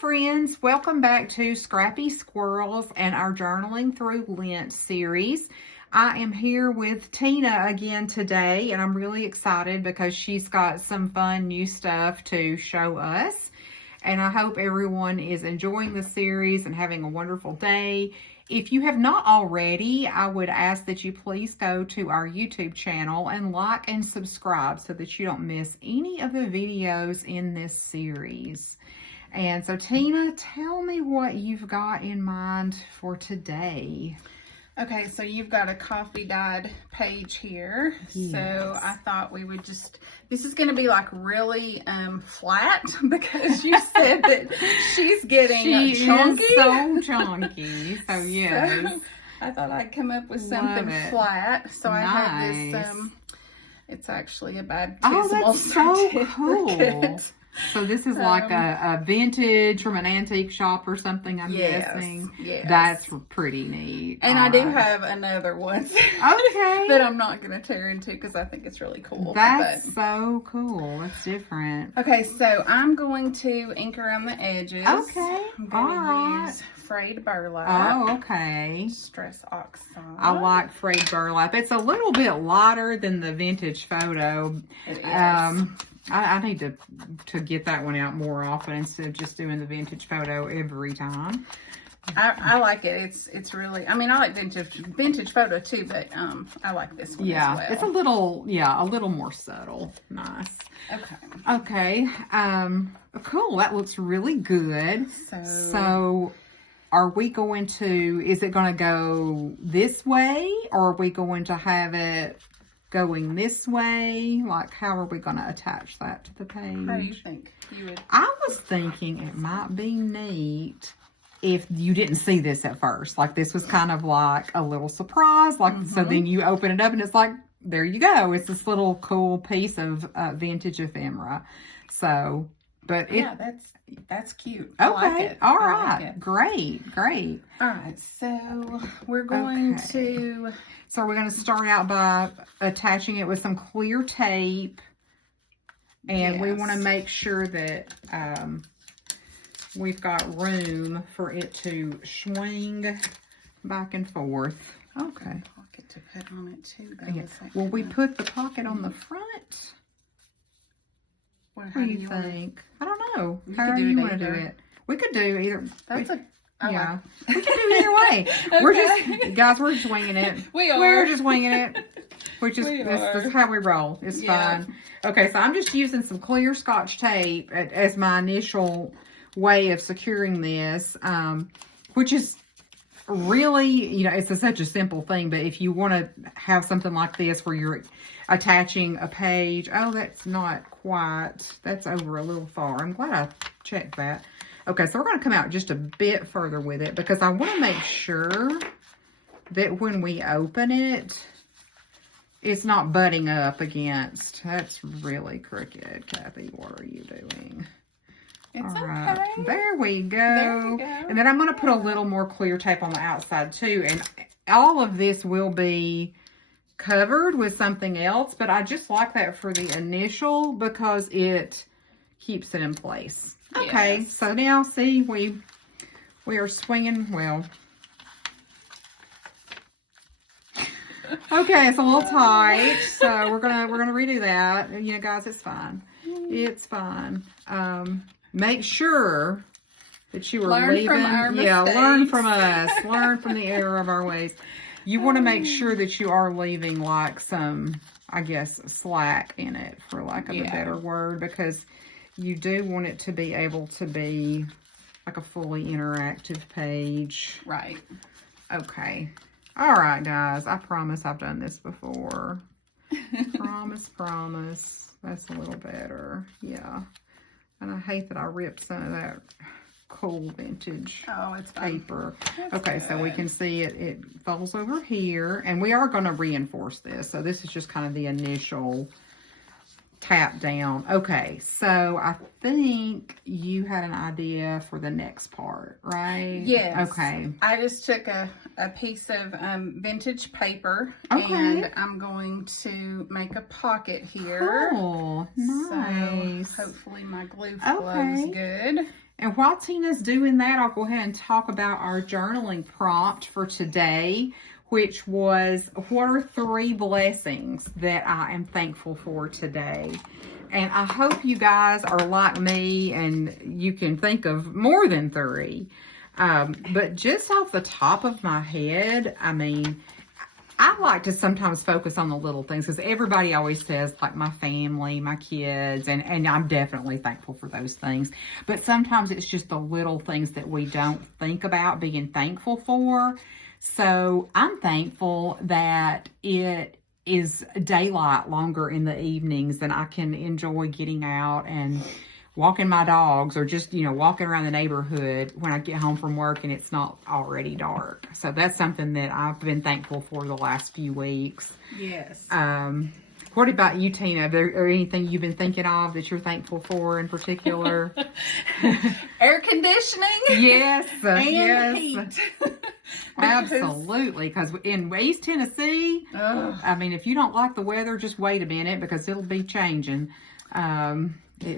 friends, welcome back to Scrappy Squirrels and our Journaling Through Lent series. I am here with Tina again today, and I'm really excited because she's got some fun new stuff to show us. And I hope everyone is enjoying the series and having a wonderful day. If you have not already, I would ask that you please go to our YouTube channel and like and subscribe so that you don't miss any of the videos in this series. And so, Tina, tell me what you've got in mind for today. Okay, so you've got a coffee dyed page here. Yes. So I thought we would just, this is going to be like really flat because you said that she's getting chunky. Is so chunky. So, yes. So I thought I'd come up with something flat. So I have this, it's actually a baptismal so cool. So this is like a vintage from an antique shop or something, I'm guessing. Yes. That's pretty neat. And I do have another one that I'm not going to tear into because I think it's really cool. That's so cool. That's different. Okay, so I'm going to ink around the edges. Okay. I'm going to use frayed burlap. Oh, okay. Stress oxide. I like frayed burlap. It's a little bit lighter than the vintage photo. It is. I need to get that one out more often instead of just doing the vintage photo every time. I like it. It's really, I mean, I like vintage photo too, but I like this one as well. It's a little more subtle. Nice. Okay. Cool. That looks really good. So are we going to, is it going to go this way, or are we going to have it going this way? Like, how are we going to attach that to the page? How do you think you would? I was thinking it might be neat if you didn't see this at first. Like, this was kind of like a little surprise. Like, so then you open it up and it's like, there you go. It's this little cool piece of vintage ephemera. So, but yeah, that's cute. Okay. I like it. All right. Like it. Great. All right. So we're going to. So we're going to start out by attaching it with some clear tape. And we want to make sure that we've got room for it to swing back and forth. Okay. Pocket to put on it too. Will we put the pocket on the front? What do you think? I don't know. How do you want to do it? We could do either. We could do either way. We're just winging it. We're just winging it. This is how we roll. It's fine. Okay, so I'm just using some clear Scotch tape as my initial way of securing this, which is really, it's such a simple thing, but if you want to have something like this where you're attaching a page, that's not quite, that's over a little far. I'm glad I checked that. Okay, so we're going to come out just a bit further with it because I want to make sure that when we open it, it's not butting up against. That's really crooked, Kathy. What are you doing? It's okay. There we go. There you go. And then I'm going to put a little more clear tape on the outside too. And all of this will be covered with something else, but I just like that for the initial because it keeps it in place. Okay, so now see, we are swinging well. Okay, it's a little tight, so we're gonna redo that. Guys, it's fine. It's fine. Make sure that you are leaving. Learn from us. Learn from the error of our ways. You want to make sure that you are leaving like some, I guess, slack in it, for lack of a better word, because you do want it to be able to be like a fully interactive page. Right. Okay. All right, guys. I promise I've done this before. Promise. That's a little better. Yeah. And I hate that I ripped some of that cool vintage paper. Okay, so we can see it folds over here. And we are going to reinforce this. So this is just kind of the initial tap down. Okay, so I think you had an idea for the next part, right? Yes. Okay. I just took a piece of vintage paper and I'm going to make a pocket here. Cool. Nice. So hopefully my glue flows good. And while Tina's doing that, I'll go ahead and talk about our journaling prompt for today, which was, what are 3 blessings that I am thankful for today? And I hope you guys are like me and you can think of more than 3. But just off the top of my head, I mean, I like to sometimes focus on the little things because everybody always says, like, my family, my kids, and I'm definitely thankful for those things. But sometimes it's just the little things that we don't think about being thankful for. So I'm thankful that it is daylight longer in the evenings and I can enjoy getting out and walking my dogs, or just, walking around the neighborhood when I get home from work and it's not already dark. So that's something that I've been thankful for the last few weeks. Yes. What about you, Tina? Or anything you've been thinking of that you're thankful for in particular? Air conditioning. Yes. And heat. Absolutely. Because in East Tennessee, I mean, if you don't like the weather, just wait a minute because it'll be changing.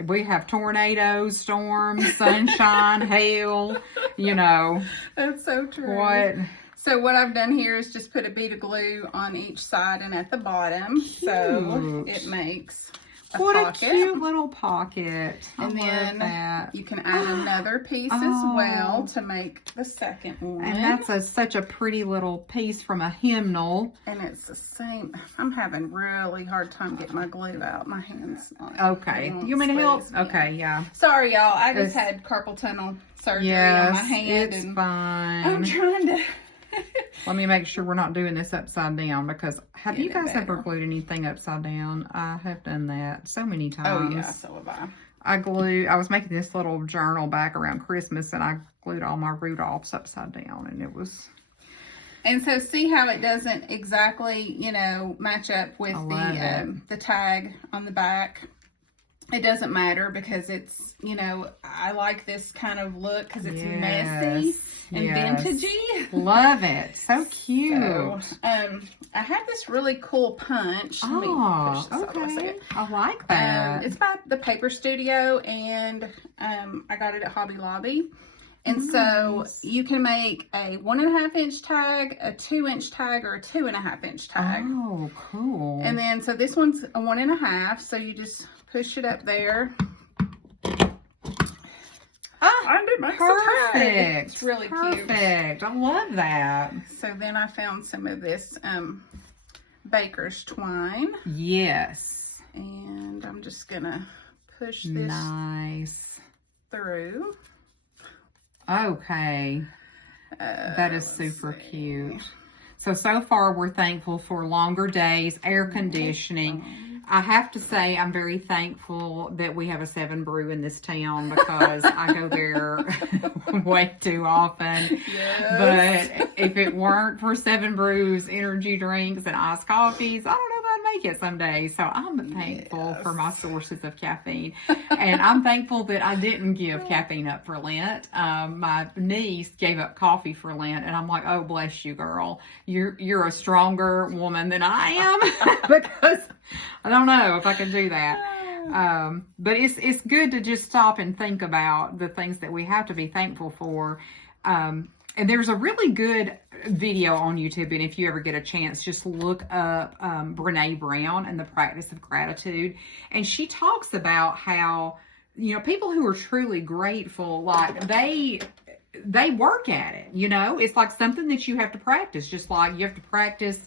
We have tornadoes, storms, sunshine, hail, That's so true. What? So what I've done here is just put a bead of glue on each side and at the bottom. Cute. So it makes a what pocket. A cute little pocket. And then you can add another piece as well to make the second one. And that's such a pretty little piece from a hymnal. And it's the same. I'm having really hard time getting my glue out. My hands. Okay. You want me to help? Okay, yeah. Sorry, y'all. I just had carpal tunnel surgery on my hand. It's fine. I'm trying to... Let me make sure we're not doing this upside down, because have you guys ever glued anything upside down? I have done that so many times. Oh, yeah, so have I. I was making this little journal back around Christmas, and I glued all my Rudolphs upside down, and it was... And so see how it doesn't exactly, match up with the tag on the back? It doesn't matter because it's, I like this kind of look because it's messy and vintagey. Love it. So cute. So, I have this really cool punch. Oh, okay. I like that. It's by the Paper Studio, and I got it at Hobby Lobby. And so you can make a 1.5 inch tag, a 2 inch tag, or a 2.5 inch tag. Oh, cool. And then, so this one's a 1.5, so you just push it up there. And it makes perfect. A tag. It's really cute. Perfect. I love that. So then I found some of this baker's twine. Yes. And I'm just gonna push this through. Okay. That is super cute. So far we're thankful for longer days, air conditioning. I have to say I'm very thankful that we have a 7 Brew in this town, because I go there way too often. Yes. But if it weren't for 7 Brews, energy drinks, and iced coffees, I don't know if I'd make it someday. So I'm thankful for my sources of caffeine. And I'm thankful that I didn't give caffeine up for Lent. My niece gave up coffee for Lent, and I'm like, oh, bless you, girl. You're a stronger woman than I am, because I don't know if I can do that. But it's good to just stop and think about the things that we have to be thankful for. And there's a really good video on YouTube, and if you ever get a chance, just look up Brene Brown and the practice of gratitude. And she talks about how, people who are truly grateful, like they work at it, it's like something that you have to practice, just like you have to practice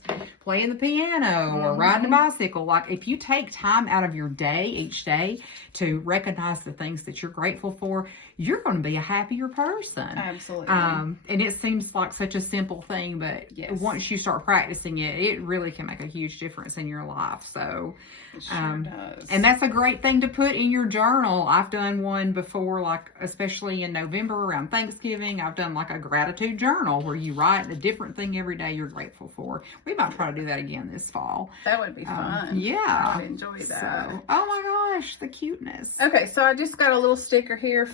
playing the piano or riding a bicycle. Like, if you take time out of your day each day to recognize the things that you're grateful for, you're going to be a happier person. Absolutely. And it seems like such a simple thing, but once you start practicing it, it really can make a huge difference in your life. So it sure does. And that's a great thing to put in your journal. I've done one before, like especially in November around Thanksgiving. I've done like a gratitude journal where you write a different thing every day you're grateful for. We might try to do that again this fall. That would be fun. Yeah. I would enjoy that. So, oh my gosh, the cuteness. Okay, so I just got a little sticker here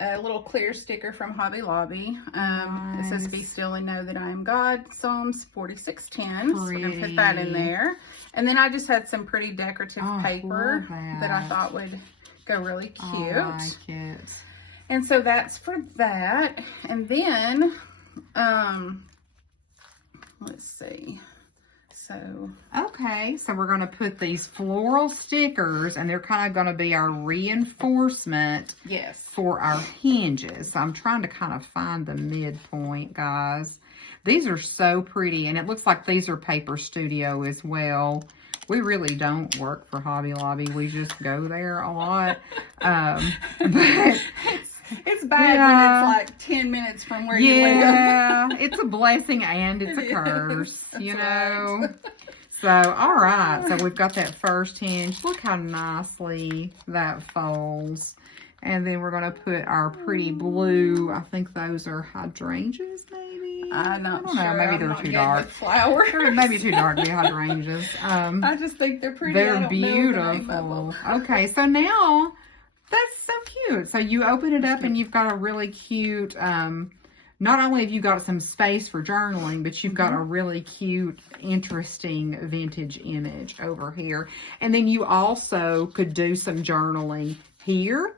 a little clear sticker from Hobby Lobby. It says, "Be still and know that I am God." Psalms 46:10. So I'm gonna put that in there. And then I just had some pretty decorative paper that I thought would go really cute. I like it. And so that's for that. And then, let's see. So, okay, so we're going to put these floral stickers, and they're kind of going to be our reinforcement yes, for our hinges. So I'm trying to kind of find the midpoint, guys. These are so pretty, and it looks like these are Paper Studio as well. We really don't work for Hobby Lobby. We just go there a lot. But it's bad when it's like 10 minutes from where you live. Yeah, it's a blessing and it's a curse, you know. Right. So, all right. So we've got that first hinge. Look how nicely that folds. And then we're going to put our pretty blue, I think those are hydrangeas, maybe? I'm not I don't know. sure. Maybe they're too dark. Flower. Maybe too dark to be hydrangeas. I just think they're pretty. They're beautiful. Okay, so now that's so cute. So you open it up and you've got a really cute, not only have you got some space for journaling, but you've got a really cute, interesting vintage image over here. And then you also could do some journaling here.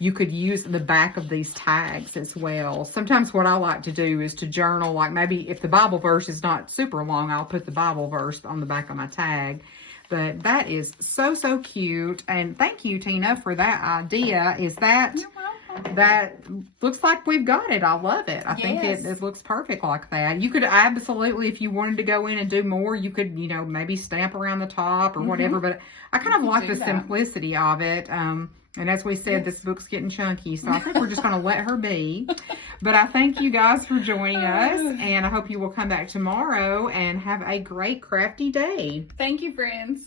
You could use the back of these tags as well. Sometimes what I like to do is to journal, like maybe if the Bible verse is not super long, I'll put the Bible verse on the back of my tag. But that is so, so cute. And thank you, Tina, for that idea. Is that, that looks like we've got it. I love it. I think it looks perfect like that. You could absolutely, if you wanted to go in and do more, you could, you know, maybe stamp around the top or whatever. But I kind of like the simplicity of it. And as we said, this book's getting chunky, so I think we're just going to let her be. But I thank you guys for joining us, and I hope you will come back tomorrow and have a great crafty day. Thank you, friends.